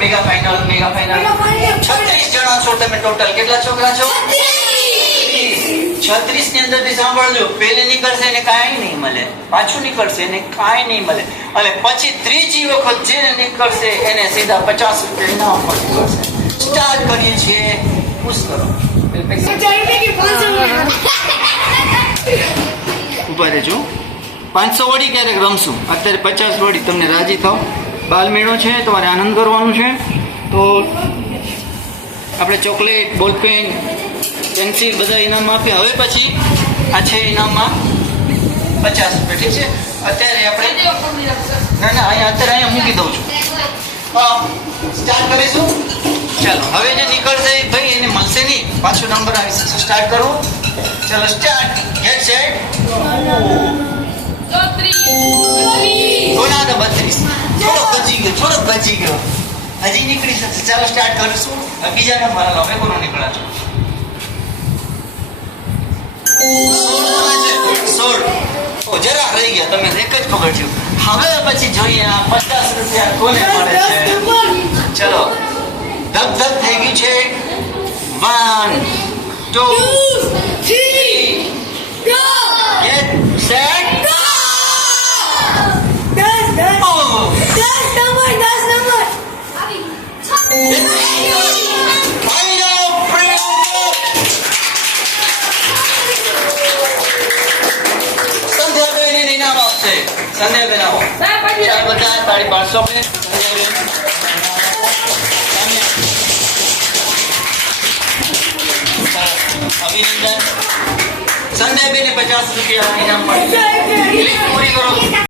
Mega final 36 જણા છો તમે ટોટલ. કેટલા છોકરા છો? 36 ની અંદરથી સાંભળજો, પહેલે નીકળશે એને કાંઈ નહીં મળે, પાછું નીકળશે એને કાંઈ નહીં મળે, અને પછી ત્રીજી વખત જે નીકળશે એને સીધા 50 રૂપિયા ઇનામ મળશે. સ્ટાર્ટ કરીએ છીએ. પુશ કરો. ઉભા રહેજો. 500 વડી ક્યારેક રમશું, અત્યારે 50 વડી. તમને રાજી થાવ. બાલ મેળો છે, તમારે આનંદ કરવાનું છે. તો આપણે ચોકલેટ, બોલપેન, પેન્સિલ બધા ઇનામ આપ્યા. હવે પછી આ છે ઇનામમાં 50 રૂપિયા. ઠીક છે. અત્યારે આપણે ના અહીંયા મૂકી દઉં છું. સ્ટાર્ટ કરીશું. ચાલો હવે જે નીકળશે ભાઈ એને મળશે નહીં, પાછો નંબર આવી શકશે. સ્ટાર્ટ કરો. ચાલો સ્ટાર્ટ. Gate set. કોના 32? થોડોક બચી ગયો હજી નીકળી શકશે. ચાલો સ્ટાર્ટ કરીશું. બીજા નંબર હાલો. હવે કોનો નીકળ્યા છો? 16. જરા રહી ગયા તમે, એક જ ખબર છે. હવે પછી જોઈએ આ 50 રૂપિયા કોને મળે છે. ચલો ધબ થઈ ગયું છે. 1 2 3 ગેટ સેટ. સંધ્યાબેન આવો. ચાર બધા તાળી પાડશો આપણે. અભિનંદન. સંધ્યાબેન 50 રૂપિયા ઇનામ મળે. પૂરી કરો.